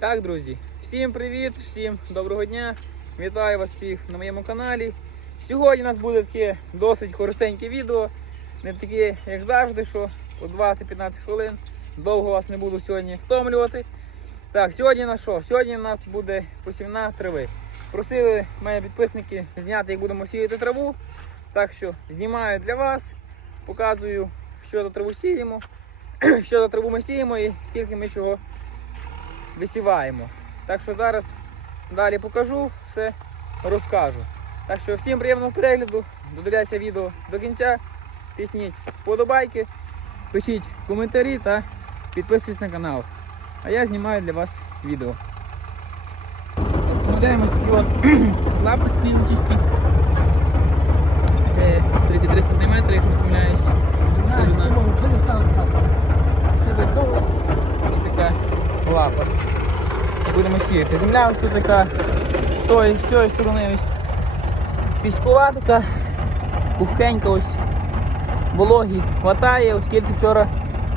Так, друзі, всім привіт, всім доброго дня. Вітаю вас всіх на моєму каналі. Сьогодні у нас буде таке досить коротеньке відео. Не таке, як завжди, що по 20-15 хвилин. Довго вас не буду сьогодні втомлювати. Так, сьогодні на що? Сьогодні у нас буде посівна трави. Просили мене підписники зняти, як будемо сіяти траву. Так що знімаю для вас, показую, що за траву сіємо, що за траву ми сіємо і скільки ми чого висіваємо. Так що зараз далі покажу, все розкажу. Так що всім приємного перегляду, додивляйся відео до кінця, тисніть вподобайки, пишіть коментарі та підписуйтесь на канал. А я знімаю для вас відео. Встановляємо такі от лапи стрілчасті. Це 33 см, якщо не помиляюсь. Ширина. Ось така лапа. І будемо сіяти. Земля ось тут така з тої, з цієї сторони ось піскова така, пухенька ось, вологі хватає, оскільки вчора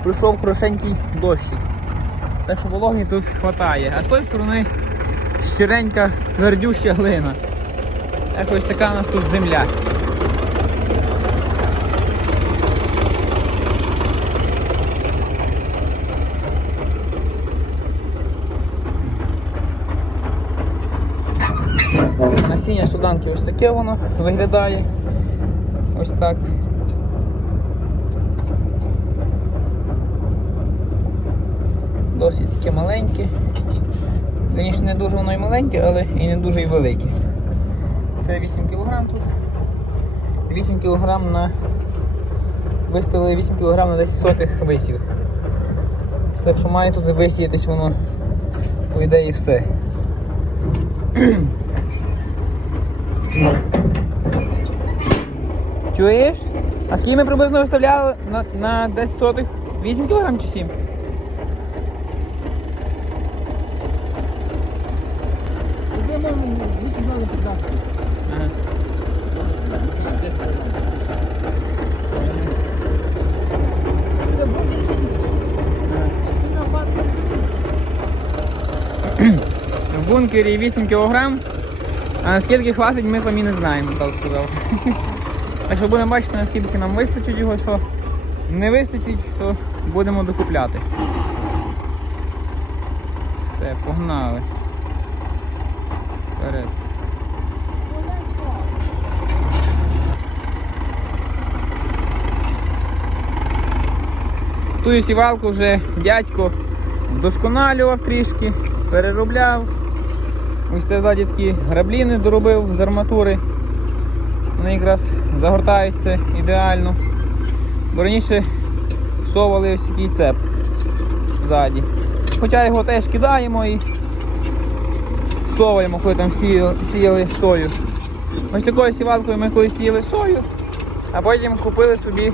прийшов хорошенький дощик. Так що вологі тут хватає. А з тої сторони щиренька твердюща глина. Так ось така у нас тут земля. Насіння суданки ось таке воно виглядає. Ось так. Досить таке маленьке. Звісно, не дуже воно і маленьке, але і не дуже і велике. Це 8 кг тут. 8 кг на виставили 8 кг на 10 сотих висів. Так що має тут висіятись воно, по ідеї, все. Чуєш? А скільки ми приблизно виставляли на, на 10 сотих? 8 кг чи 7? Де можна 8 балів продати? Ага. 10 Це буде 8. В бункері 8 кг. А наскільки хватить, ми самі не знаємо, так сказав. Так що будемо бачити, наскільки нам вистачить його, що не вистачить, то будемо докупляти. Все, погнали. Вперед. Ту сівалку вже дядько вдосконалював трішки, переробляв. Ось це ззаді такі грабліни доробив з арматури. Вони якраз загортаються ідеально. Бо раніше совали ось такий цеп ззаді. Хоча його теж кидаємо і соваємо, коли там сіяли, сіяли сою. Ось такою сівалкою ми колись сіяли сою, а потім купили собі,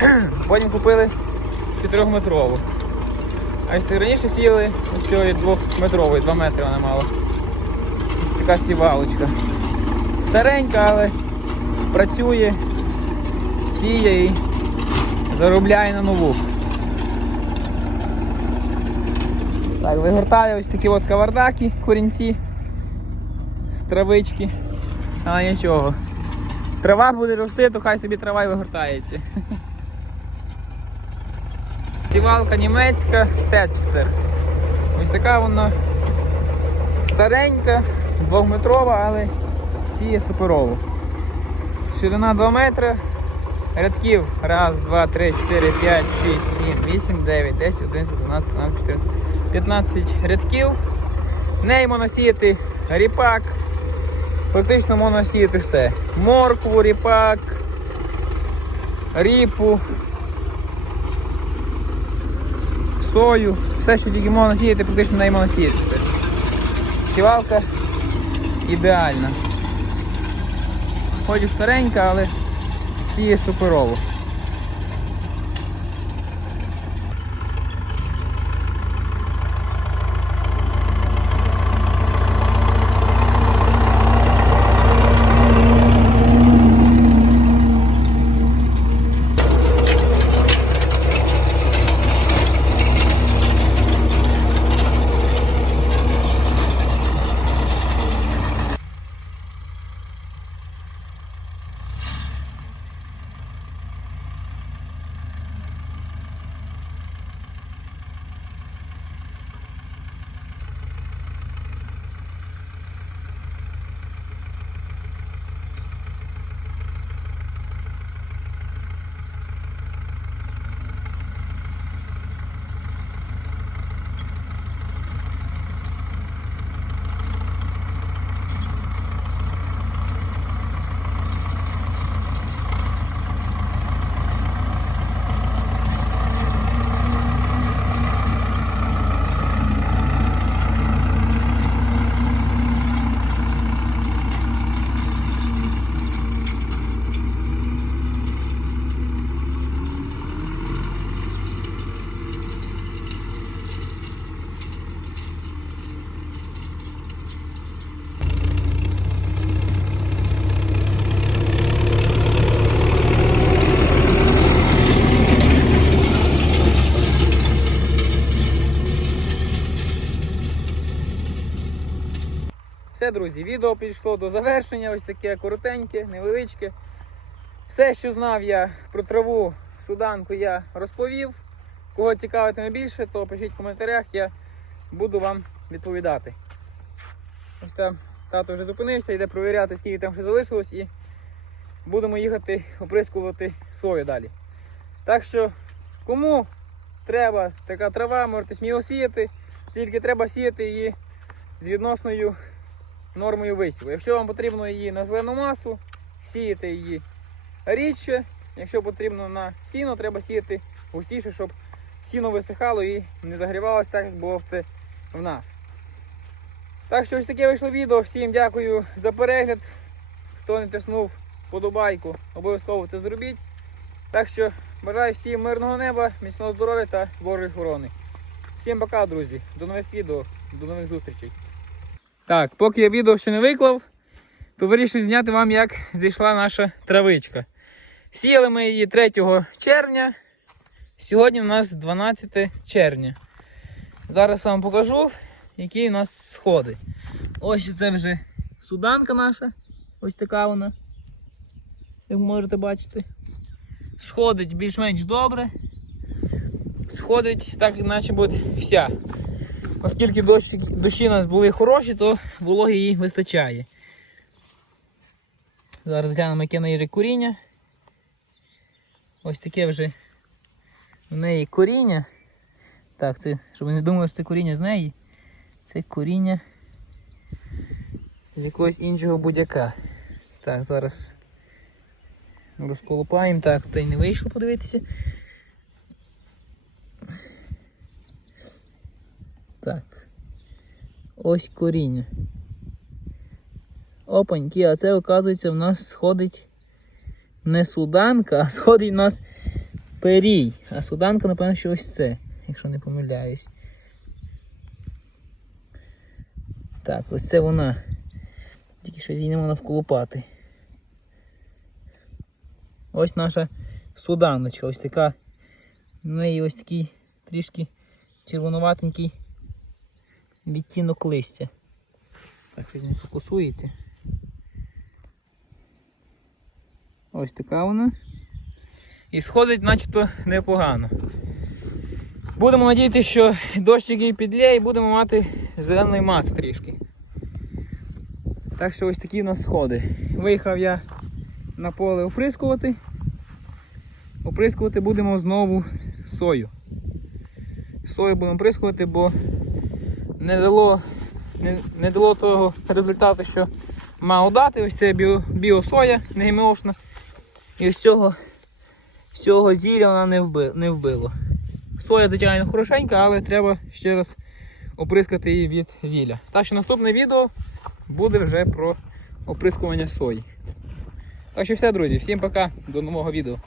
потім купили 4-метрову. А ось раніше сіяли ось цієї 2-метрової, 2 метри вона мала. Ось така сівалочка. Старенька, але працює, сіє і заробляє на нову. Так, вигортаю ось такі от кавардаки, корінці з травички. А нічого. Трава буде рости, то хай собі трава і вигортається. Сівалка німецька Стетчстер. Ось така вона старенька, двохметрова, але сіє суперово. Ширина 2 метри. Рядків 1, 2, 3, 4, 5, 6, 7, 8, 9, 10, 11, 12, 13, 14, 15 рядків. Неї можна сіяти ріпак. Фактично можна сіяти все. Моркву, ріпак, ріпу, сою, все, що тільки можна сіяти, фактично в неї можна сіяти все. Сівалка ідеальна. Хоч і старенька, але сіє суперово. Все, друзі, відео підійшло до завершення. Ось таке коротеньке, невеличке. Все, що знав я про траву суданку, я розповів. Кого цікавитиме більше, то пишіть в коментарях, я буду вам відповідати. Ось там тато вже зупинився, йде провіряти, скільки там ще залишилось, і будемо їхати оприскувати сою далі. Так що, кому треба така трава, можете сміло сіяти, тільки треба сіяти її з відносною нормою висіву. Якщо вам потрібно її на зелену масу, сіяти її рідше. Якщо потрібно на сіно, треба сіяти густіше, щоб сіно висихало і не загрівалося так, як було це в нас. Так що ось таке вийшло відео. Всім дякую за перегляд. Хто не тиснув подобайку, обов'язково це зробіть. Так що бажаю всім мирного неба, міцного здоров'я та Божої охорони. Всім пока, друзі. До нових відео, до нових зустрічей. Так, поки я відео ще не виклав, то вирішив зняти вам, як зійшла наша травичка. Сіяли ми її 3 червня. Сьогодні у нас 12 червня. Зараз вам покажу, які у нас сходи. Ось це вже суданка наша. Ось така вона. Як можете бачити. Сходить більш-менш добре. Сходить так, наче буде вся. Оскільки дощі, дощі у нас були хороші, то вологи їй вистачає. Зараз глянемо, яке в неї коріння. Ось таке вже в неї коріння. Так, це, щоб ви не думали, що це коріння з неї. Це коріння з якогось іншого будяка. Так, зараз розколупаємо. Так, то й не вийшло подивитися. Так. Ось коріння. Опаньки, а це, оказується, в нас сходить не суданка, а сходить в нас перій. А суданка, напевно, що ось це, якщо не помиляюсь. Так, ось це вона. Тільки не можна вколупати. Ось наша суданочка, ось така. В неї ось такий трішки червонуватенький відтінок листя. Так, щось не фокусується. Ось така вона. І сходить начебто непогано. Будемо надіятися, що дощик її підлє і будемо мати зеленої маси трішки. Так що ось такі в нас сходи. Виїхав я на поле оприскувати. Оприскувати будемо знову сою. Сою будемо оприскувати, бо не дало, не, не дало того результату, що мав дати. Ось це біо, біосоя негімошна. І ось цього, цього зілля вона не, вби, не вбило. Соя, звичайно, хорошенька, але треба ще раз оприскати її від зілля. Так що наступне відео буде вже про оприскування сої. Так що все, друзі, всім пока, до нового відео.